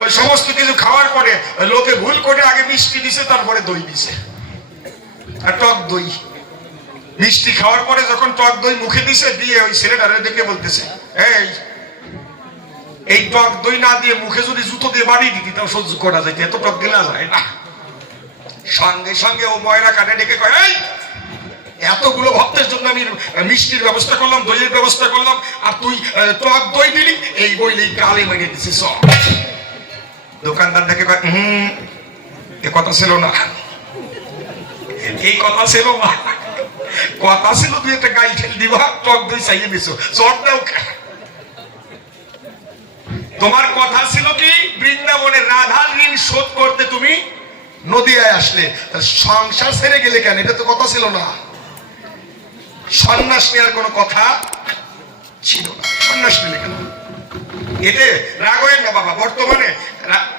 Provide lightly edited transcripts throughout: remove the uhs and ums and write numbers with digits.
সমস্ত কিছু খাওয়ার পরে লোকে ভুল করে আগে মিষ্টি দিছে, তারপরে দই দিছে, আর টক দই। মিষ্টি খাওয়ার পরে যখন টক দই মুখে দিছে, দিয়ে ওই ছেলেটারে দেখে বলতেছে, এই টক দই না দিয়ে মুখে যদি জুতো দিয়ে বাড়ি দিতি তাও সহ্য করা যায়, এত টক দিলা যায় না। সঙ্গে সঙ্গে ও ময়রা কানে ডেকে কয়, এই এতগুলো ভক্তের জন্য আমি মিষ্টির ব্যবস্থা করলাম, দইয়ের ব্যবস্থা করলাম, আর তুই টক দই দিলি, এই বইলেই গালে মেরে দিছিস। দোকানদার দেখে কয়, এ কথা ছিল না, এই কথা ছিল না, কথা ছিল তুই একটা গাই ঠেল দিবা, টক দই চাইয়ে দিছো, চটটাও তোমার কথা ছিল কি বৃন্দাবনের রাধার ঋণ শোধ করতে তুমি নদিয়ায় আসলে, সংসার ছেড়ে গেলে কেন? এটা তো কথা ছিল না। সন্ন্যাস নেওয়ার কোনো কথা ছিল না, সন্ন্যাস নিলে কেন? এতে রাগ হয় না বাবা। বর্তমানে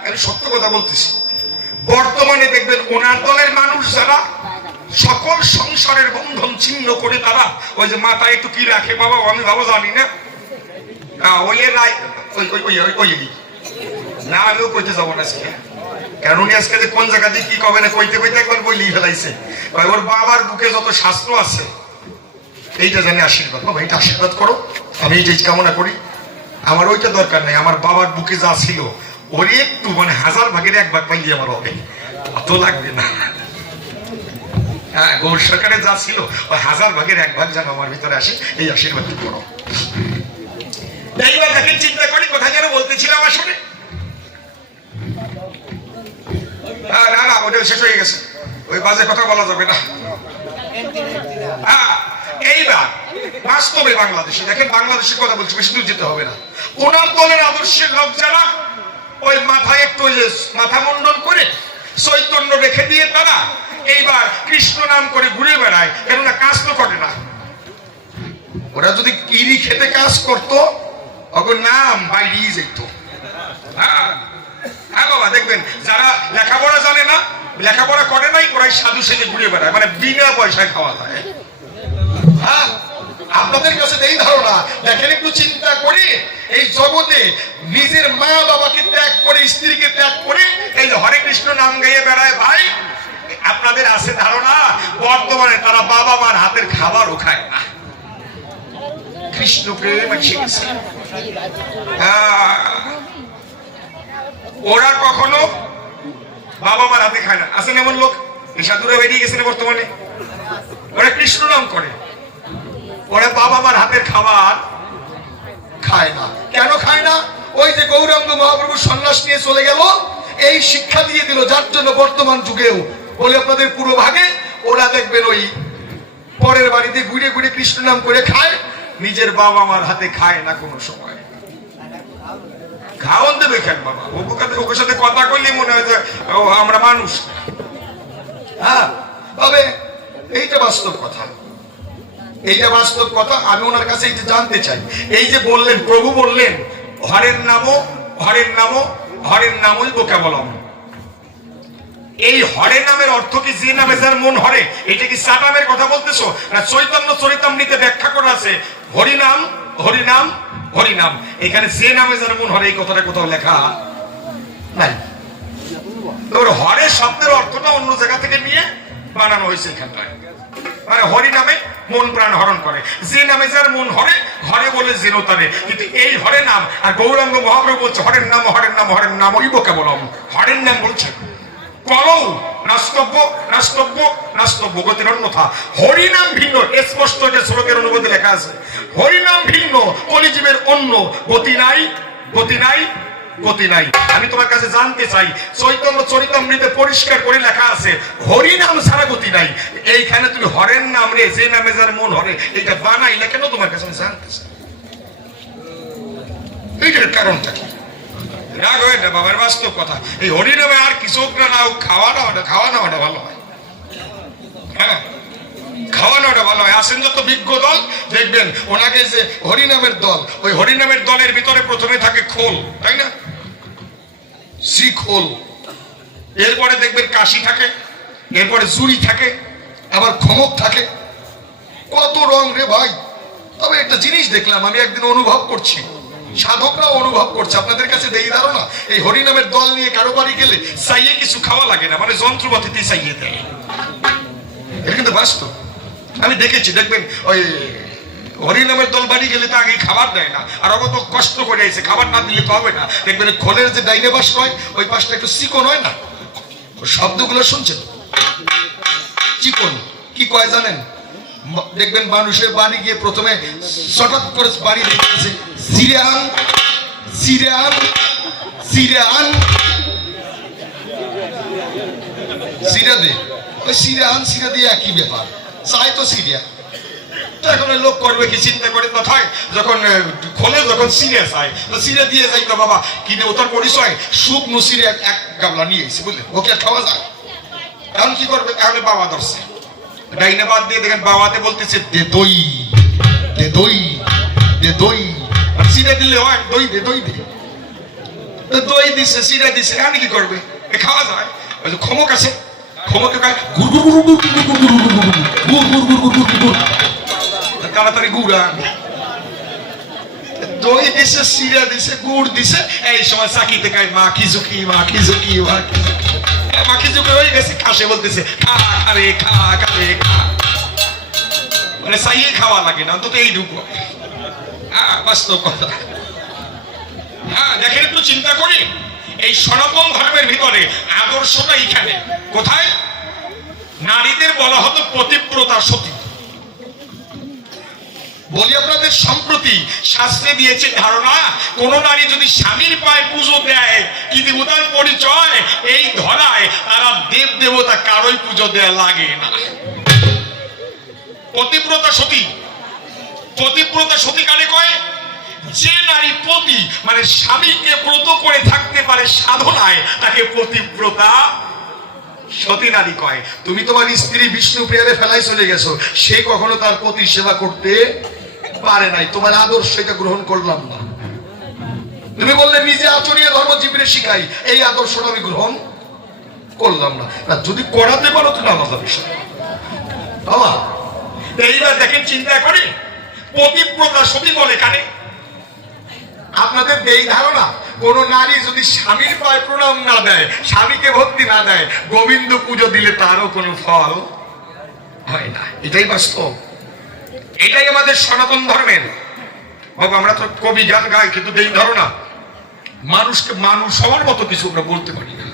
আমি সত্য কথা বলতেছি, বর্তমানে দেখবেন ওনার দলের মানুষ যারা সকল সংসারের বন্ধন ছিন্ন করে, তারা ওই যে মাথায় একটু কি রাখে বাবা, আমি ভালো জানি না, না আমিও কইতে যাবো না আজকে, কারণ উনি আজকে কোন জায়গা দিয়ে কি কবে না কইতে কইতে একবার বই লিখে ফেলাইছে। ওর বাবার বুকে যত শাস্ত্র আছে এইটা জানি আশীর্বাদ, বাবা এটা আশীর্বাদ করো, আমি এইটাই কামনা করি। আমার ওইটা দরকার নেই, আমার বাবার বুকে যা ছিল ওর একটু মানে 1000 ভাগের 1 ভাগ পাইলে আমার হবে, অত লাগবে না। হ্যাঁ, গৌর সরকারের যা ছিল ওই 1000 ভাগের 1 ভাগ যেন আমার ভিতরে আসে, এই আশীর্বাদটা করো। এইবার দেখেন, চিন্তা করি কোথায় যেন বলতেছিলাম আসলে। না না, ওটা শেষ হয়ে গেছে, ওই বাজে কথা বলা যাবে না। এইবার বাস্তবে বাংলাদেশে দেখেন, বাংলাদেশের কথা বলছি, বেশি দূর যেতে হবে না। ওনার দলের আদর্শের লোক যারা ওই মাথায় একটু মাথা মন্ডল করে চৈতন্য রেখে দিয়ে তারা এইবার কৃষ্ণ নাম করে ঘুরে বেড়ায়, কেননা কাজ তো করে না। ওরা যদি কিরি খেতে কাজ করতো, ওর নাম বাইরেই যেত। হ্যাঁ বাবা, দেখবেন যারা লেখাপড়া জানে না, লেখাপড়া করে নাই, ওরাই সাধু সেজে ঘুরে বেড়ায়, মানে বিনা পয়সায় খাওয়া যায়। হ্যাঁ, আপনাদের কাছে এই ধারণা। দেখেন, একটু চিন্তা করে এই জগতে নিজের মা বাবাকে ত্যাগ করে, স্ত্রীকে ত্যাগ করে এই হরে কৃষ্ণ নাম গাইয়ে বেড়ায় ভাই, আপনাদের আছে ধারণা বর্তমানে তারা বাবা মার হাতের খাবারও খায় না। কৃষ্ণ প্রেম শিখেছে ওরা, কখনো বাবা মার হাতে খায় না। আছেন এমন লোক, এই সাধুরা বেরিয়ে গেছে বর্তমানে, ওরা কৃষ্ণ নাম করে, ওরা বাবা মার হাতের খাবার খায় না। কেন খায় না? ওই যে গৌরাঙ্গ মহাপ্রভু সন্ন্যাস নিয়ে চলে গেল, এই শিক্ষা দিয়ে দিল, যার জন্য বর্তমান যুগেও বলে আপনাদের পুরো ভাগে ওরা দেখবেন ওই পরের বাড়িতে ঘুরে ঘুরে কৃষ্ণ নাম করে খায়, নিজের বাবা মার হাতে খায় না কোনো সময়। খাওয়ান দেবে কেন বাবা? ওর সাথে কথা কইলে মনে হয় যে আমরা মানুষ। হ্যাঁ, তবে এইটা বাস্তব কথা, এইটা বাস্তব কথা। আমি ওনার কাছে এইটা জানতে চাই। এই যে বললেন, প্রভু বললেন হরের নামও হরের নামও হরের নামই কেবলম। এই হরে নামের অর্থ কি যে নামে যার মন হরে? এটা কি সাটামের কথা বলতেছো না? চৈতন্য চরিতামৃতে ব্যাখ্যা করা আছে হরিনাম হরিনাম হরিনাম। এখানে যে নামে যার মন হরে এই কথাটা কোথাও লেখা নাই। তোর হরে শব্দের অর্থটা অন্য জায়গা থেকে নিয়ে বানানো হয়েছে এখানটায়, মানে হরি নামে মন প্রাণ হরণ করে, যে নামে যার মন হরে, হরে বলে যেন তারে। কিন্তু এই হরে নাম, আর গৌরাঙ্গ মহাপ্রভু বলছে হরের নাম হরের নাম হরের নাম ইব কেবলম। হরের নাম বলছে কলৌ নাস্তব্য নাস্তব্য নাস্তব্য গতির অন্যথা। হরিনাম ভিন্ন, স্পষ্ট যে শ্লোকের অনুবাদে লেখা আছে, হরিনাম ভিন্ন কলিজীবের অন্য, গতি নাই গতি নাই গতি নাই। আমি তোমার কাছে জানতে চাই, চৈতন্য চরিতামৃতে পরিষ্কার করে লেখা আছে হরিনাম ছাড়া গতি নাই। এইখানে তুমি হরের নাম রে, যে নামে যার মন হরে, এটা বানাইলে কেন? তোমার কাছে আমি জানতে চাই এইটার কারণটা কি। রাগ হয় না বাবার, বাস্তব কথা। এই হরিনামে আর কিছু না হোক, খাওয়া নেওয়াটা ভালো হয়। হ্যাঁ, খাওয়া নেওয়াটা ভালো হয়। আসেন যত বিজ্ঞ দল দেখবেন, ওনাকে যে হরিনামের দল, ওই হরিনামের দলের ভিতরে প্রথমে থাকে খোল, তাই না? শ্রীখোল, এরপরে দেখবেন কাশি থাকে, এরপরে জুড়ি থাকে, আবার খমক থাকে। কত রং রে ভাই! তবে একটা জিনিস দেখলাম, আমি একদিন অনুভব করছি, সাধকরা অনুভব করছে। আপনাদের কাছে দেই ধারণা, এই হরিনামের দল নিয়ে কারো বাড়ি গেলে চাইয়ে কিছু খাওয়া লাগে না, মানে যন্ত্রপাতিতে চাইয়ে দেয়। এটা কিন্তু বাস্তব, আমি দেখেছি। দেখবেন ওই হরিনামের দল বাড়ি গেলে তো আগে খাবার দেয় না, আর অত কষ্ট করে এসে খাবার না দিলে তো হবে না। দেখবেন খোলের যে ডাইনে পাশ হয়, ওই পাশটা একটু চিকন হয় না, শব্দগুলো শুনছেন? চিকন কি কয় জানেন? দেখবেন মানুষের বাড়ি গিয়ে প্রথমে হঠাৎ করে বাড়ি দেখতেছে সিরিয়ান সিরিয়ান সিরিয়ান সিরা দে, ওই সিরিয়ান সিরা দিয়ে একই ব্যাপার, চাই তো সিরিয়া। এখন লোক করবে কি চিন্তা করে, তথায় যখন খোলে যখন সিরিয়া চায় তো সিরিয়া দিয়ে যাই তো বাবা কিনে ওটার পরিচয় শুকনো সিরিয়া এক গামলা নিয়ে এসে, বুঝলেন? ওকে খাওয়া যায়। এখন কি করবে? তাহলে বাবা ধরছে ডাইনে বাদ দিয়ে দেখেন বাবাতে বলতেছে দে দই, দে দই, দে দই। আর সিরা দিলে হয় দই দে, দই দে। দই দিছে, সিরা দিছে, এখন কি করবে? খাওয়া যায়। ওই যে ক্ষমক আছে, ক্ষমকে গুড় গুড় গুড় গুড় গুড় গুড় গুড় গুড় গুড় গুড় গুড় গুড়, তাড়াতাড়ি গুড় আন। দই দিছে, সিরা দিছে, গুড় দিছে, এই সময় চাকিতে গায়ে মাখি ঝুঁকি মাখি ঝুঁকি মাখি মাখি ঝুঁকি হয়ে গেছে। খাসে বলতেছে খা খারে খা খারে খা, মানে চাইয়ে খাওয়া লাগে না, অন্তত এই ঢুকো। বাস্তব কথা। দেখেন একটু চিন্তা করি, এই সনাতন ধর্মের ভিতরে আদর্শটা এইখানে কোথায়? নারীদের বলা হতো পতিব্রতা সতী। বলি আপনাদের সম্প্রতি শাস্ত্রে দিয়েছে ধারণা, কোন নারী যদি স্বামীর পায়ে পুজো দেয় কি দেবতার পরিচয়, এই ধরায় তারা দেব দেবতা কারোই পুজো দেয়া লাগে না। পতিব্রতা সতী, পতিব্রতা সতী কারে কয়? যে নারী পতি মানে স্বামীকে ব্রত করে থাকতে পারে সাধনায়, তাকে পতিব্রতা সতী নারী কয়। তুমি তোমার স্ত্রী বিষ্ণু প্রিয়ারে ফেলাই চলে গেছো, সে কখনো তার পতি সেবা করতে পারে নাই, তোমার আদর্শ এটা গ্রহণ করলাম না। তুমি বললে নিজে আচরণীয় ধর্মজীবীরে শিখাই, এই আদর্শটা আমি গ্রহণ করলাম না। যদি করাতে পারো তো আলাদা বিষয়। বাবা এইবার দেখেন চিন্তা করে, পতিব্রতা সতী বলে কানে। আপনাদের এই ধারণা, কোন নারী যদি স্বামীর পায়ে প্রণাম না দেয়, স্বামীকে ভক্তি না দেয়, গোবিন্দ পুজো দিলে তারও কোনো ফল হয় না। এটাই বাস্তব, এটাই আমাদের সনাতন ধর্মের। বাবা আমরা তো কবি গান গাই, কিন্তু এই ধারণা মানুষকে মানুষ সবার মতো কিছু আমরা বলতে পারি না।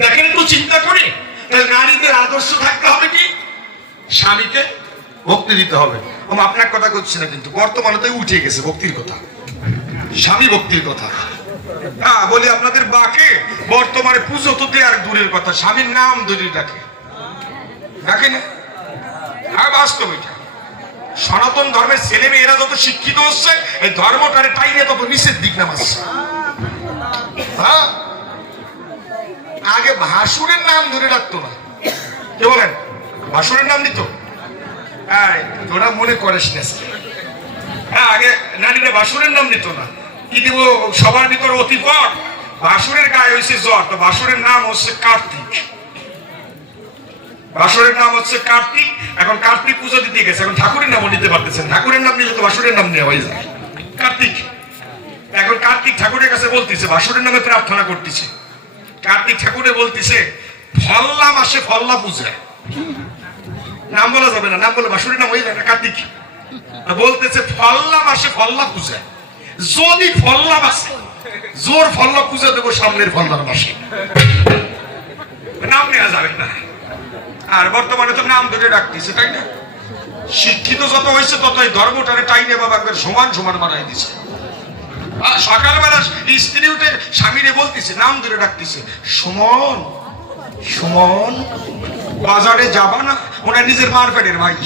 দেখেন একটু চিন্তা করে, নারীদের আদর্শ থাকতে হবে কি? স্বামীকে ভক্তি দিতে হবে। আমি আপনার কথা করছি না, কিন্তু বর্তমানে তো উঠে গেছে ভক্তির কথা, স্বামী ভক্তির কথা। বলি আপনাদের বাকে বর্তমানে পুজো তো দেওয়ার দূরের কথা, স্বামীর নাম ধরে ডাকে, ডাকে না? বাস্তব এটা। সনাতন ধর্মের ছেলে মেয়েরা যত শিক্ষিত হচ্ছে, এই ধর্মটারে টাইনে তত নিচের দিক নামাচ্ছে। আগে ভাসুরের নাম ধরে ডাকতো না, কে বলেন? ভাসুরের নাম দিত? তোরা মনে করিস না, আগে নারীরা ভাসুরের নাম দিত না। কি দিব? সবার ভিতরে অতিপর ভাসুরের গায়ে হয়েছে জ্বর, তো ভাসুরের নাম হচ্ছে কার্তিক। ভাসুরের নাম হচ্ছে কার্তিক। এখন কার্তিক পুজো দিতে গেছে, এখন ঠাকুরের নামও নিতে পারতেছেন। ঠাকুরের নাম নিলে তো ভাসুরের নাম নেওয়া হয়ে যায়, কার্তিক। এখন কার্তিক ঠাকুরের কাছে বলতেছে, ভাসুরের নামে প্রার্থনা করতেছে। কার্তিক ঠাকুরে বলতেছে ফল্লা মাসে ফল্লা পূজা, নাম বলা যাবে না, নাম বলে ভাসুরের নাম হয়ে যায় না, কার্তিক। বলতেছে ফল্লা মাসে ফল্লা পূজা, যদি ফল্লা মাসে জোর ফল্লা পূজা দেবো সামনের ফল্লার মাসে, নাম নেওয়া যাবে না। আর বর্তমানে তো নাম ধরে ডাকতেছে, তাই না? শিক্ষিত যত হয়েছে তত এই ধর্মটারে টাইনে বাবা সমান সমান বানাই দিছে। সকালবেলা স্ত্রী উঠে স্বামীরে বলতেছে, নাম ধরে ডাকতেছে, সুমন সুমন বাজারে যাবা না? ওরা নিজের মার পেটের ভাই।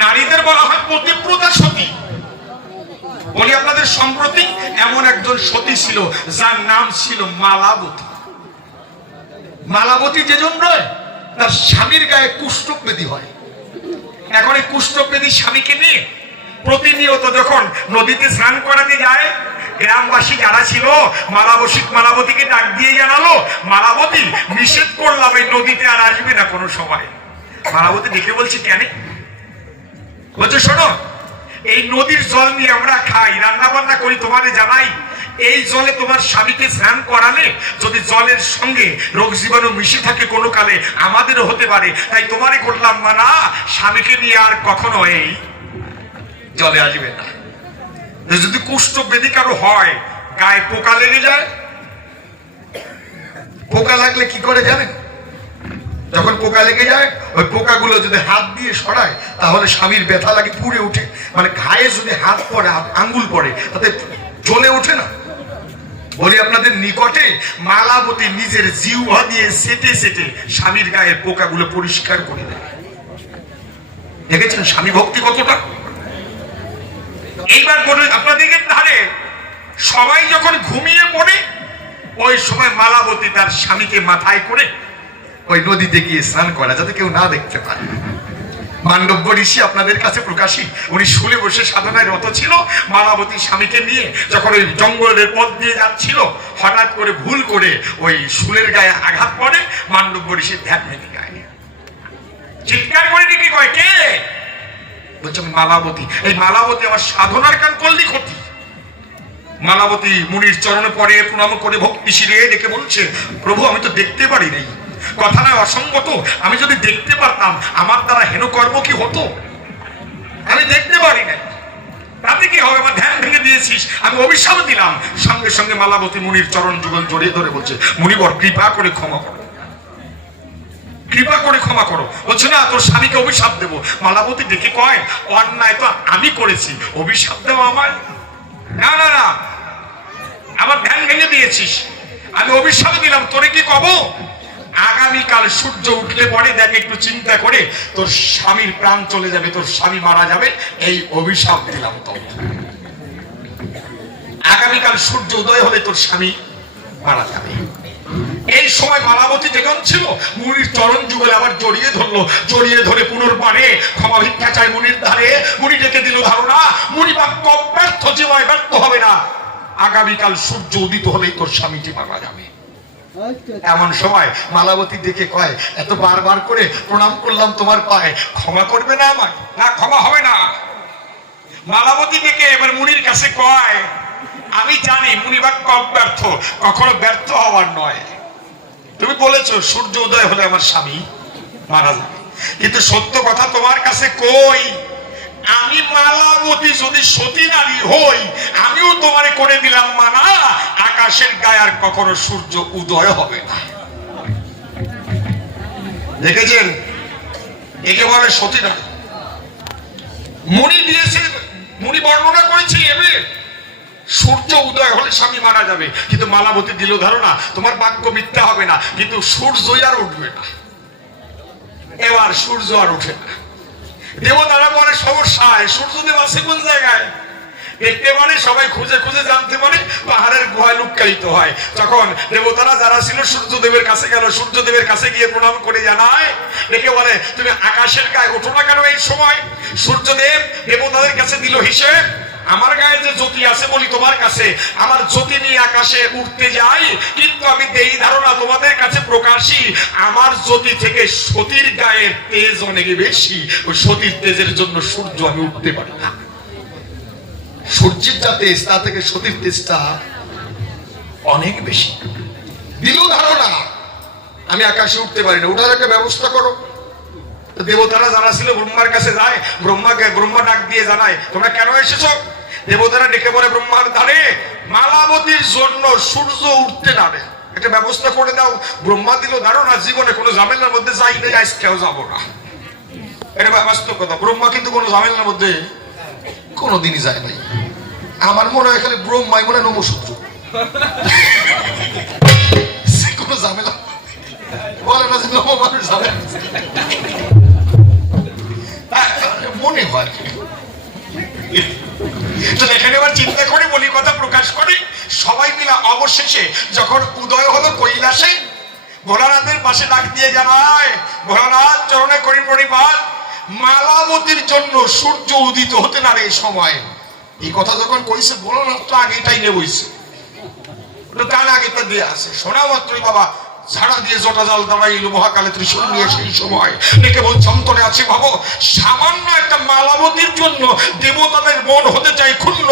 নারীদের বলা হয় পতিব্রতা সতী। বলি আপনাদের সম্প্রতি এমন একজন সতী ছিল যার নাম ছিল মালাবতী। মালাবতী যে জন্য তার স্বামীর গায়ে কুষ্ঠব্যাধি হয়। এখন এই কুষ্ঠব্যাধি স্বামীকে নিয়ে প্রতিনিয়ত যখন নদীতে স্নান করাতে যায়, গ্রামবাসী যারা ছিল মালাবতীকে ডাক দিয়ে জানালো, মালাবতী নিষেধ করলাম এই নদীতে আর আসবে না কোনো সময়। মালাবতী দেখে বলছে কেন? বলছে শোনো, এই নদীর জল নিয়ে আমরা খাই, রান্না বান্না করি, তোমাদের জানাই। এই জলে তোমার স্বামীকে স্নান করালে যদি জলের সঙ্গে রোগ জীবাণু মিশে থাকে কোনো কালে আমাদেরও হতে পারে, তাই তোমারে করলাম মানা, স্বামীকে নিয়ে আর কখনো এই জলে আসবে না। যদি কুষ্ঠ ব্যাধি কারো হয়, গায়ে পোকা লেগে যায়, পোকা লাগলে কি করে জানেন? যখন পোকা লেগে যায়, ওই পোকাগুলো যদি হাত দিয়ে সরায় তাহলে স্বামীর ব্যথা লাগে, পুড়ে ওঠে। মানে ঘায়ে যদি হাত পড়ে, আঙ্গুল পড়ে, তাতে জ্বলে ওঠে না। বলি আপনাদের নিকটে মালাবতী নিজের জিহ্বা দিয়ে সেটে সেটে স্বামীর গায়ের পোকাগুলো পরিষ্কার করে দেয়। দেখেছেন স্বামী ভক্তি কতটা? এইবার বলুন, আপনাদের ধারে সবাই যখন ঘুমিয়ে পড়ে, ওই সময় মালাবতী তার স্বামীকে মাথায় করে ওই নদীতে গিয়ে স্নান করা, যাতে কেউ না দেখতে পারে। মান্ডব্য ঋষি আপনাদের কাছে প্রকাশী, উনি শুলে বসে সাধনায় রত ছিল। মালাবতী স্বামীকে নিয়ে যখন ওই জঙ্গলের পথ দিয়ে যাচ্ছিল, হঠাৎ করে ভুল করে ওই শুলের গায়ে আঘাত পড়ে। মান্ডব্য ঋষির ধ্যান ভেঙে গায়ে চিৎকার করে ডেকে কয়, কে? বলছে মালাবতী। এই মালাবতী আমার সাধনার কান করলি ক্ষতি। মালাবতী মুনির চরণে পড়ে প্রণাম করে ভক্তি শিরে ডেকে বলছে, প্রভু আমি তো দেখতে পারি নাই, কথা নয় অসঙ্গত, আমি যদি দেখতে পারতাম আমার দ্বারা হেন কর্ম কি হতো? আমি দেখতে পারি না, তাতে কি হবে? আমার ধ্যান ভেঙে দিয়েছিস, আমি অভিশাপ দিলাম। সঙ্গে সঙ্গে মালাবতী মুনির চরণ যুগল জড়িয়ে ধরে বলছে, মুনিবর কৃপা করে ক্ষমা করো, কৃপা করে ক্ষমা করো। বলছে না, তোর স্বামীকে অভিশাপ দেবো। মালাবতী দেখে কয়, অন্যায় তো আমি করেছি, অভিশাপ দেবো আমার? না না না, আমার ধ্যান ভেঙে দিয়েছিস, আমি অভিশাপ দিলাম। তোরে কি কব? আগামীকাল সূর্য উঠলে পরে দেখ, একটু চিন্তা করে তোর স্বামীর প্রাণ চলে যাবে, তোর স্বামী মারা যাবে, এই অভিশাপ দিলাম তো। আগামীকাল সূর্য উদয় হলে তোর স্বামী মারা যাবে। এই সময় মালাবতী যেমন ছিল, মুনির চরণ যুগলে আবার জড়িয়ে ধরলো, জড়িয়ে ধরে পুনর্বারে ক্ষমা ভিক্ষা চায় মুনির ধারে। মুনি ডেকে দিল ধারণা, মুনি বাক্য ব্যর্থ, জীবয় ব্যর্থ হবে না, আগামীকাল সূর্য উদিত হলেই তোর স্বামীটি মারা যাবে। এমন সময় মালাবতী দেখে কয়, এত বারবার করে প্রণাম করলাম তোমার পায়ে, ক্ষমা করবে না আমায়? না, ক্ষমা হবে না। মালাবতী দেখে এবার মুনির কাছে কয়, আমি জানি মুনি বাক্য ব্যর্থ, কখনো ব্যর্থ হওয়ার নয়। তুমি বলেছো সূর্য উদয় হলে আমার স্বামী মারা যাবে, কিন্তু সত্য কথা তোমার কাছে কই, আমি মালাবতী যদি সতী নারী হই, আমিও তোমারে করে দিলাম মানা, আকাশের গায়ে আর কখনো সূর্য উদয় হবে না। দেখেছেন, একে বলে সতী নারী। মুনি দিয়েছে, মুনি বর্ণনা করেছে এবে সূর্য উদয় হলে স্বামী মারা যাবে, কিন্তু মালাবতী দিল ধারণা তোমার বাক্য মিথ্যা হবে না, কিন্তু সূর্যই আর উঠবে না। এবার সূর্য আর উঠে না। দেবতারা বলে সমস্যায়, সূর্যদেব আছে কোন জায়গায়? দেখতে মানে সবাই খুঁজে খুঁজে জানতে মানে পাহাড়ের গুহায় লুক্কায়িত হয়। তখন দেবতারা যারা ছিল সূর্যদেবের কাছে গেল, সূর্যদেবের কাছে গিয়ে প্রণাম করে জানায়, দেখে বলে তুমি আকাশের গায়ে ওঠো না কেন এই সময়? সূর্যদেব দেবতাদের কাছে দিল হিসেব, আমার গায়ে যে জ্যোতি আছে বলি তোমার কাছে, আমার জ্যোতি নিয়ে আকাশে উঠতে যাই, কিন্তু আমি দেই ধারণা তোমাদের কাছে প্রকাশী, আমার জ্যোতি থেকে সতীর গায়ের তেজ অনেক বেশি, ওই সতীর তেজের জন্য সূর্য আমি উঠতে পারি না। সূর্যের যা তেজ, তা থেকে সতীর তেজটা অনেক বেশি। দিল ধারণা আমি আকাশে উঠতে পারি না, ওঠার একটা ব্যবস্থা করো। দেবতারা যারা ছিল ব্রহ্মার কাছে যায়, ব্রহ্মা ডাক দিয়ে জানায়, তোমরা কেন এসেছো? দেবতারা ডেকে বলে ব্রহ্মার ধারে, মালাবতীর জন্য সূর্য উঠতে না রে, একটা ব্যবস্থা করে দাও। ব্রহ্মা দিল ধারণা, জীবনে কোনো ঝামেলার মধ্যে যাই নাই, আজকেও যাবো না। এটা বাস্তব কথা, ব্রহ্মা কিন্তু কোনো ঝামেলার মধ্যে কোনোদিনই যায় নাই। আমার মনে হয় খালি ব্রহ্মাই মনে হয় নমশত্রু, কোনো ঝামেলা বলে না যে নম মানুষ ঝামেলা মনে হয়। তো এখানে এবার চিন্তা করে বলি, কথা প্রকাশ করি, সবাই মিলে অবশেষে যখন উদয় হলো কৈলাসে, ভোলানাথের পাশে ডাক দিয়ে জানায়, ভোলানাথ চরণে করি প্রণিপাত, মালাবতীর জন্য সূর্য উদিত হতে না এই সময়। এই কথা যখন কইছে ভোলানাথ তো আগেটাই নিয়ে বইছে, কান আগেটা দিয়ে আসে, শোনা মাত্রই বাবা ঝাড়া দিয়ে জটা জাল দাঁড়াইল মহাকালে ত্রিশূল নিয়ে সেই সময় ডেকে বলছে অন্তরে আছে ভাবো সামান্য একটা মালাবতীর জন্য দেবতাদের মন হতে চাই ক্ষুণ্ণ,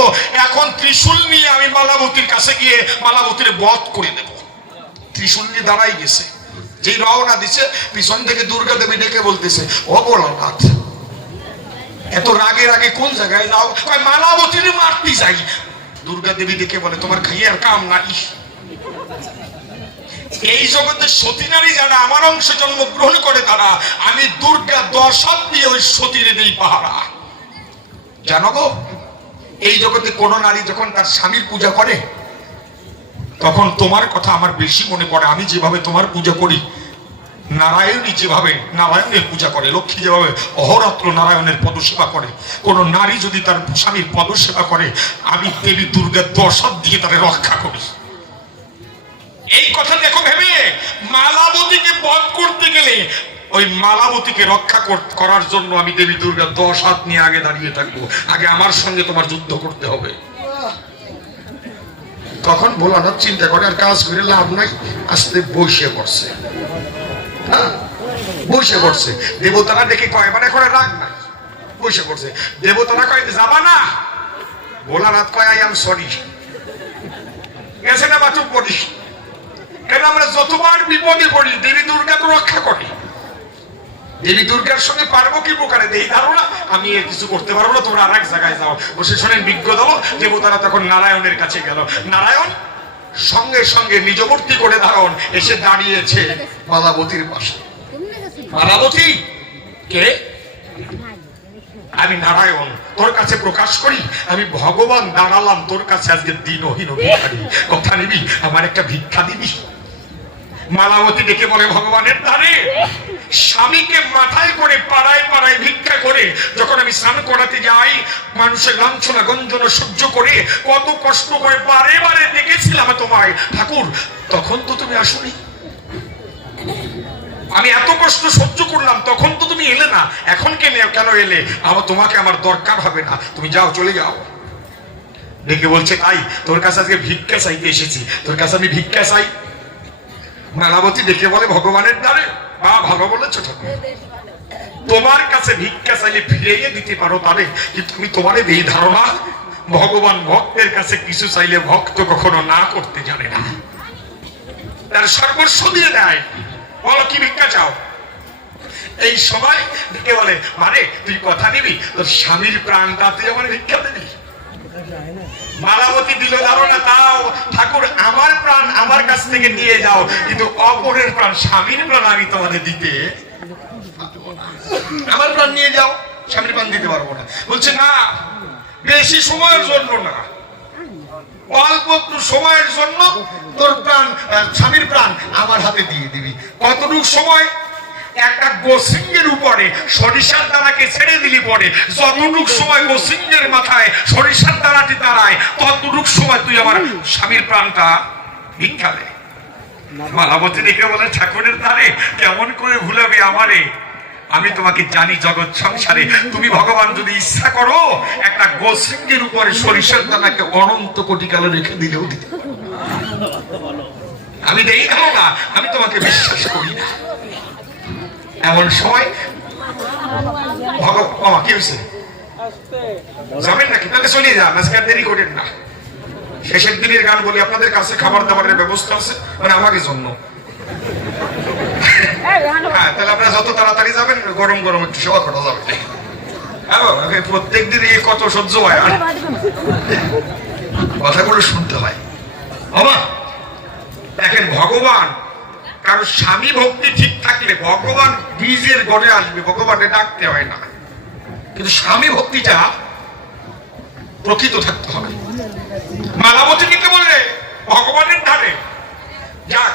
এখন ত্রিশূল নিয়ে আমি মালাবতীর কাছে গিয়ে মালাবতীর বধ করে দেব। ত্রিশূল নিয়ে দাঁড়াই গেছে, যেই রওনা দিছে পিছন থেকে দুর্গা দেবী ডেকে বলতেছে ও ভোলানাথ এত রাগে রাগে কোন জায়গায় যাও? মালাবতীর মারতে যাই। দুর্গা দেবী ডেকে বলে তোমার খাইয়ার কাম নাই। এই জগতে সতী নারী যারা আমার অংশে জন্মগ্রহণ করে তারা আমি দুর্গা 10 হাত দিয়ে ওই সতীরে দেই পাহারা। জানো গো এই জগতে কোন নারী যখন তার স্বামীর পূজা করে তখন তোমার কথা আমার বেশি মনে পড়ে। আমি যেভাবে তোমার পূজা করি, নারায়ণী যেভাবে নারায়ণের পূজা করে, লক্ষ্মী যেভাবে অহরাত্র নারায়ণের পদসেবা করে, কোন নারী যদি তার স্বামীর পদসেবা করে আমি দেবী দুর্গা 10 হাত দিয়ে তাকে রক্ষা করি। এই কথা দেখো ভেবে মালাবতীকে বধ করতে গেলে ওই মালাবতীকে রক্ষা করার জন্য আমি দেবী দুর্গা 10 হাত নিয়ে আগে দাঁড়িয়ে থাকবো। আগে আমার সঙ্গে তোমার যুদ্ধ করতে হবে। তখন ভোলানাথ চিন্তা করে আর কাজ করে লাভ নাই, আস্তে বসে পড়ছে। হ্যাঁ বসে পড়ছে। দেবতারা দেখে কয় মানে করে রাগ নাই, বসে পড়ছে। দেবতারা কয় যাবা না? ভোলানাথ কয় আই এম সরি, গেছে না বাচুক পড়িস। কেন আমরা যতবার বিপদে পড়ি দেবী দুর্গা তো রক্ষা করে। দেবী দুর্গার সঙ্গে পারবো কি প্রকারে দেই ধারণা আমি কিছু করতে পারবো না, তোমরা আর এক জায়গায় যাও। বসে শোনেন বিজ্ঞ দল। দেবতারা তখন নারায়ণের কাছে গেল। নারায়ণ সঙ্গে সঙ্গে নিজমূর্তি করে ধারণ এসে দাঁড়িয়েছে মালাবতীর পাশে। মালাবতী কে? আমি নারায়ণ তোর কাছে প্রকাশ করি, আমি ভগবান দাঁড়ালাম তোর কাছে আজকে দিনহীন ভিখারি, কথা নিবি? আমার একটা ভিক্ষা দিবি? মালাবতী ডেকে বলে ভগবানের দ্বারে স্বামীকে মাথায় করে পাড়ায় পাড়ায় ভিক্ষা করে যখন আমি স্নান করাতে যাই, মানুষের লাঞ্ছনা গঞ্জনা সহ্য করে কত কষ্ট করে বারে বারে দেখেছিলাম তোমায় ঠাকুর, তখন তো তুমি আসোনি। আমি এত কষ্ট সহ্য করলাম তখন তো তুমি এলে না, এখন কেন এলে? আমার তোমাকে আমার দরকার হবে না, তুমি যাও, চলে যাও। ডেকে বলছে তাই তোর কাছে আজকে ভিক্ষা চাইতে এসেছি, তোর কাছে আমি ভিক্ষা চাই। মালাবতী ডেকে বলে ভগবানের দ্বারে বা ভালো বলেছো ঠাকুর, তোমার কাছে ভিক্ষা চাইলে ফিরিয়ে দিতে পারো তারে, কিন্তু তুমি তোমারে এই ধারণা ভগবান ভক্তের কাছে কিছু চাইলে ভক্ত কখনো না করতে জানে না, তার সর্বস্ব দিয়ে দেয়। বলো কি ভিক্ষা চাও? এই সময় ডেকে বলে মানে তুই কথা নিবি তোর স্বামীর প্রাণটা তুই আমার ভিক্ষা দিবি? মালাবতী দিল ধারণা তাও ঠাকুর আমার প্রাণ আমার কাছ থেকে নিয়ে যাও, কিন্তু অপরের প্রাণ স্বামীর প্রাণ আমি তোমাদের দিতে, আমার প্রাণ নিয়ে যাও, স্বামীর প্রাণ দিতে পারবো না। বলছে না বেশি সময়ের জন্য না, অল্প একটু সময়ের জন্য তোর প্রাণ স্বামীর প্রাণ আমার হাতে দিয়ে দিবি। কতটুকু সময়? একটা গোসিংহের উপরে সরিষার দানাকে ছেড়ে দিলি পরে যতটুক সময় গোসিংহের মাথায় সরিষার দানাটি দাঁড়ায় ততটুক সময় তুই আমার স্বামীর প্রাণটা ভিক্ষা দে। মালাবতী দেখে বলে ঠাকুরের দ্বারে কেমন করে ভুলাবে আমারে? আমি তোমাকে জানি জগৎ সংসারে তুমি ভগবান যদি ইচ্ছা করো একটা গোসিংহের উপরে সরিষার দানাকে অনন্ত কোটি কালে রেখে দিলেও দিতে আমি দেই না, আমি তোমাকে বিশ্বাস করি না। এমন সময় ভগবান কি হয়েছে যাবেন নাকি? তাহলে চলে যান, আজকে আর দেরি করেন না। শেষের দিনের গান বলি আপনাদের কাছে খাবার দাবারের ব্যবস্থা আছে, মানে আমাকে জন্য। হ্যাঁ তাহলে আপনারা যত তাড়াতাড়ি যাবেন গরম গরম একটু সেবা করা যাবে। প্রত্যেক দিন কত সহ্য হয়, আর কথাগুলো শুনতে হয়। বাবা দেখেন ভগবান কারণ স্বামী ভক্তি ঠিক থাকলে ভগবান বীজের গড়ে আসবে, ভগবানকে ডাকতে হয় না, কিন্তু স্বামী ভক্তিটা প্রকৃত থাকতে হবে। মালাবতী কিন্তু বললে ভগবানের ধারে যাক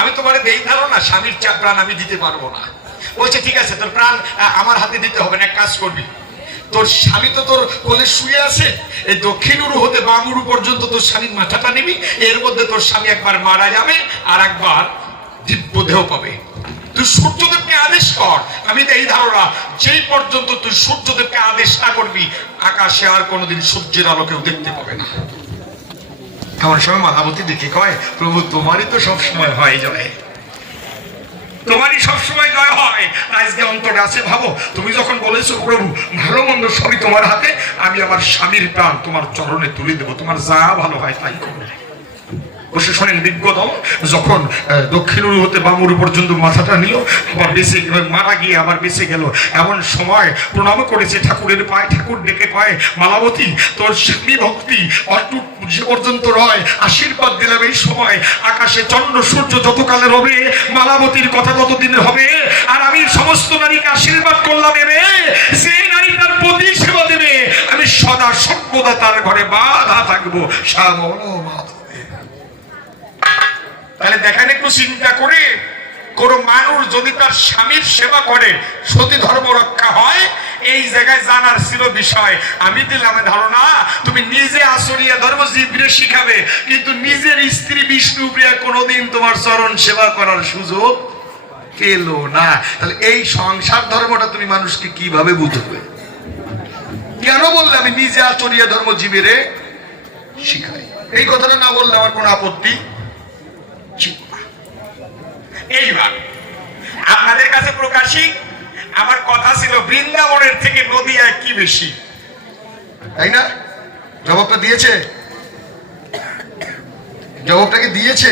আমি তোমার দেই ধারণা স্বামীর প্রাণ আমি দিতে পারবো না। বলছে ঠিক আছে তোর প্রাণ আমার হাতে দিতে হবে না, এক কাজ করবি তোর স্বামী তো তোর কোলে শুয়ে আছে, এই দক্ষিণ উরু হতে বাম উরু পর্যন্ত তোর স্বামীর মাথাটা নিবি, এর মধ্যে তোর স্বামী একবার মারা যাবে আর একবার দিব্য দেহ পাবে। তুই সূর্যদেবকে আদেশ কর, আমি এই ধারণা যেই পর্যন্ত তুই সূর্যদেবকে আদেশ না করবি আকাশে আর কোনোদিন সূর্যের আলো কেউ দেখতে পাবে না। এমন সময় মালাবতী দেখে কয় প্রভু তোমারই তো সব সময় হয় যায়। তোমারই সবসময় জয় হয়। আজকে অন্তরে আছে ভাবো, তুমি যখন বলেছো প্রভু ভালো মন্দ সবই তোমার হাতে, আমি আমার স্বামীর প্রাণ তোমার চরণে তুলে দেবো, তোমার যা ভালো হয় তাই করবে। বসে শোনেন, বিজ্ঞতম যখন দক্ষিণ উরু হতে বাম উরু পর্যন্ত মাথাটা নিল, আবার বেঁচে মারা গিয়ে আবার বেঁচে গেল, এমন সময় প্রণাম করেছে ঠাকুরের পায়ে। ঠাকুর ডেকে কয়, মালাবতী তোর স্বামী ভক্তি অটুট যে পর্যন্ত রয়, আশীর্বাদ দিলাম এই সময় আকাশে চন্দ্র সূর্য যতকালে রবে, মালাবতীর কথা ততদিনের হবে। আর আমি সমস্ত নারীকে আশীর্বাদ করলাম, এবে যে নারী তার প্রতি সেবা দেবে, আমি সদা সর্বদা তার ঘরে বাধা থাকবো। শ্যামল মাধব। তাহলে দেখেন, একটু চিন্তা করে কোন মানুষ যদি তার স্বামীর সেবা করে সতী ধর্ম রক্ষা হয়, এই জায়গায় জানার ছিল বিষয়। আমি দিলাম ধারণা তুমি নিজে আসরিয়া ধর্ম জীবরে শিখাবে, কিন্তু নিজের স্ত্রী বিষ্ণুপ্রিয়া কোনোদিন তোমার চরণ সেবা করার সুযোগ পেল না। তাহলে এই সংসার ধর্মটা তুমি মানুষকে কিভাবে বুঝবে? কেন বললে আমি নিজে আচরিয়া ধর্ম জীবেরে শিখাই? এই কথাটা না বললে আমার কোনো আপত্তি। এইবার আপনাদের কাছে প্রকাশী আমার কথা ছিল, বৃন্দাবনের থেকে নদিয়ায় কি বেশি, তাই না? জবাবটা দিয়েছে, জবাবটাকে দিয়েছে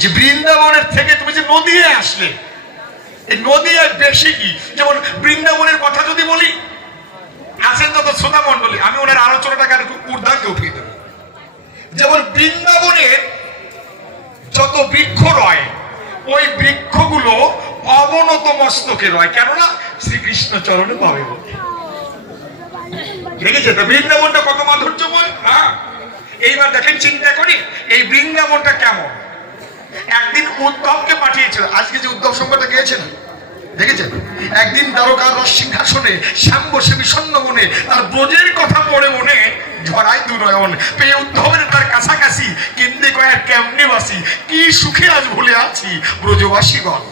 যে বৃন্দাবনের থেকে তুমি যে নদিয়ায় আসলে, এই নদিয়ায় বেশি কি? যেমন বৃন্দাবনের কথা যদি বলি, আছেন তত শ্রোতা মন্ডলী, আমি ওনার আলোচনাটাকে আর একটু ঊর্ধ্বাঙ্গে উঠিয়ে দেব। যেমন বৃন্দাবনের যত বৃক্ষ রয়, ওই বৃক্ষগুলো অবনত মস্তকে রয়, কেননা শ্রীকৃষ্ণ চরণে পাবে বলে। দেখেছে তো বৃন্দাবনটা কত মাধুর্যময়? হ্যাঁ। এইবার দেখেন, চিন্তা করি এই বৃন্দাবনটা কেমন। একদিন উদ্ধবকে পাঠিয়েছিল, আজকে যে উদ্ধব সংখ্যাটা গিয়েছেন দেখেছেন, একদিন দ্বারকার সিংহাসনে শ্যাম বসে বিষণ্ণ মনে তার ব্রজের কথা পড়ে মনে ঝরাই দুনয়ন পেয়ে উদ্ধবের তার কাছাকাছি, কিন্তু কয় কেমনে বাসি, কি সুখে আজ ভুলে আছি ব্রজবাসীগণ।